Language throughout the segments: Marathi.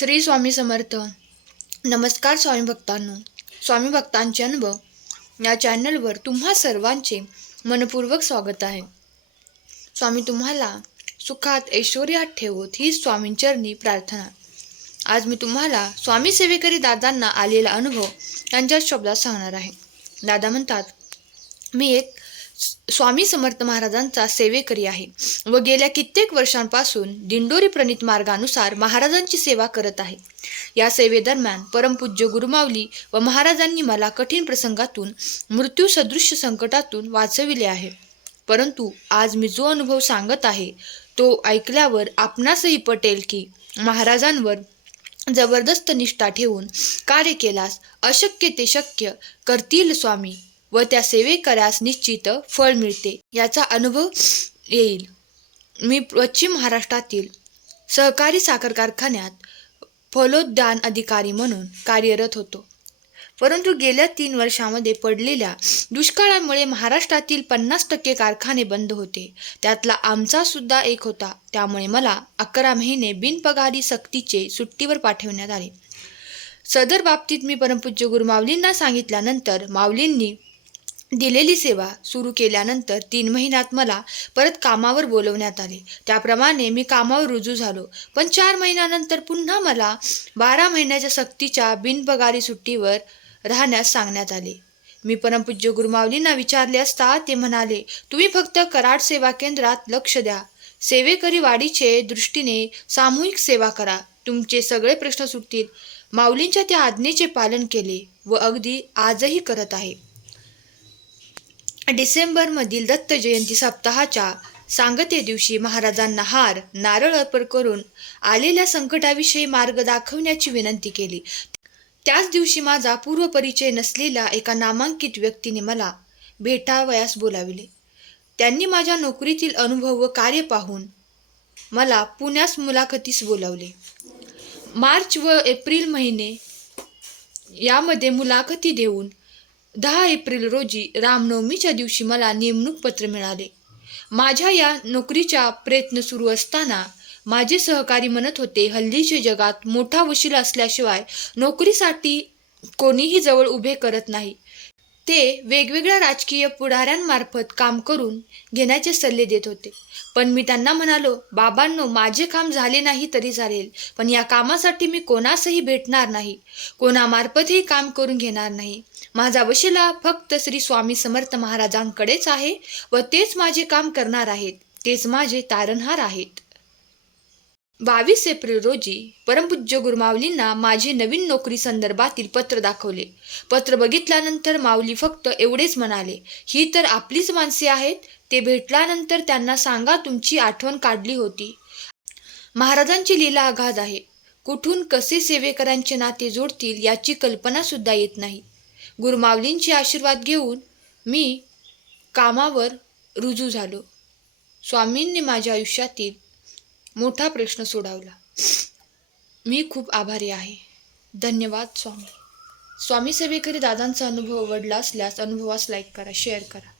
श्री स्वामी समर्थ. नमस्कार स्वामी भक्तांनो. स्वामी भक्तांचे अनुभव या चॅनलवर तुम्हा सर्वांचे मनपूर्वक स्वागत आहे. स्वामी तुम्हाला सुखात ऐश्वर्यात ठेवोत ही स्वामींचरणी प्रार्थना. आज मी तुम्हाला स्वामी सेवेकरी दादांना आलेला अनुभव त्यांच्या शब्दात सांगणार आहे. दादा म्हणतात, मी एक स्वामी समर्थ महाराजांचा सेवेकरी आहे व गेल्या कित्येक वर्षांपासून दिंडोरी प्रणित मार्गानुसार महाराजांची सेवा करत आहे. या सेवेदरम्यान परमपूज्य गुरुमाऊली व महाराजांनी मला कठीण प्रसंगातून, मृत्यू सदृश्य संकटातून वाचविले आहे. परंतु आज मी जो अनुभव सांगत आहे तो ऐकल्यावर आपणासही पटेल की महाराजांवर जबरदस्त निष्ठा ठेवून कार्य केल्यास अशक्य ते शक्य करतील स्वामी व त्या सेवेकऱ्यास निश्चित फळ मिळते याचा अनुभव येईल. मी पश्चिम महाराष्ट्रातील सहकारी साखर कारखान्यात फलोद्यान अधिकारी म्हणून कार्यरत होतो. परंतु गेल्या 3 वर्षांमध्ये पडलेल्या दुष्काळामुळे महाराष्ट्रातील 50% कारखाने बंद होते. त्यातला आमचा सुद्धा एक होता. त्यामुळे मला 11 महिने बिनपगारी सक्तीचे सुट्टीवर पाठवण्यात आले. सदर बाबतीत मी परमपूज्य गुरुमाऊलींना सांगितल्यानंतर माऊलींनी दिलेली सेवा सुरू केल्यानंतर 3 महिन्यात मला परत कामावर बोलवण्यात आले. त्याप्रमाणे मी कामावर रुजू झालो. पण 4 महिन्यानंतर पुन्हा मला 12 महिन्याच्या सक्तीच्या बिनपगारी सुट्टीवर राहण्यास सांगण्यात आले. मी परमपूज्य गुरुमाऊलींना विचारले असता ते म्हणाले, तुम्ही फक्त कराड सेवा केंद्रात लक्ष द्या. सेवेकरी वाढीचे दृष्टीने सामूहिक सेवा करा. तुमचे सगळे प्रश्न सुटतील. माऊलींच्या त्या आज्ञेचे पालन केले व अगदी आजही करत आहे. डिसेंबरमधील दत्त जयंती सप्ताहाच्या सांगते दिवशी महाराजांना हार नारळ अर्पण करून आलेल्या संकटाविषयी मार्ग दाखवण्याची विनंती केली. त्याच दिवशी माझा पूर्वपरिचय नसलेल्या एका नामांकित व्यक्तीने मला भेटावयास बोलाविले. त्यांनी माझ्या नोकरीतील अनुभव व कार्य पाहून मला पुण्यास मुलाखतीस बोलावले. मार्च व एप्रिल महिने यामध्ये मुलाखती देऊन 10 एप्रिल रोजी रामनवमीच्या दिवशी मला नेमणूक पत्र मिळाले. माझ्या या नोकरीचा प्रयत्न सुरू असताना माझे सहकारी म्हणत होते, हल्लीच्या जगात मोठा वशील असल्याशिवाय नोकरीसाठी कोणीही जवळ उभे करत नाही. ते वेगवेगळ्या राजकीय पुढाऱ्यांमार्फत काम करून घेण्याचे सल्ले देत होते. पण मी त्यांना म्हणालो, बाबांनो, माझे काम झाले नाही तरी चालेल, पण या कामासाठी मी कोणासही भेटणार नाही, कोणामार्फतही काम करून घेणार नाही. माझा वशिला फक्त श्री स्वामी समर्थ महाराजांकडेच आहे व तेच माझे काम करणार आहेत. तेच माझे तारणहार आहेत. 22 एप्रिल रोजी परमपूज्य गुरुमाऊलींना माझे नवीन नोकरी संदर्भातील पत्र दाखवले. पत्र बघितल्यानंतर माऊली फक्त एवढेच म्हणाले, ही तर आपलीच माणसे आहेत. ते भेटल्यानंतर त्यांना सांगा तुमची आठवण काढली होती. महाराजांची लीला अगाध आहे. कुठून कसे सेवेकरांचे नाते जोडतील याची कल्पना सुद्धा येत नाही. गुरुमाऊलींचे आशीर्वाद घेऊन मी कामावर रुजू झालो. स्वामींनी माझ्या आयुष्यातील मोठा प्रश्न सोडवला. मी खूप आभारी आहे. धन्यवाद स्वामी. स्वामी सेवेकरी दादांचा अनुभव आवडला असल्यास अनुभवास लाईक करा, शेअर करा.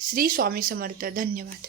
श्री स्वामी समर्थ. धन्यवाद.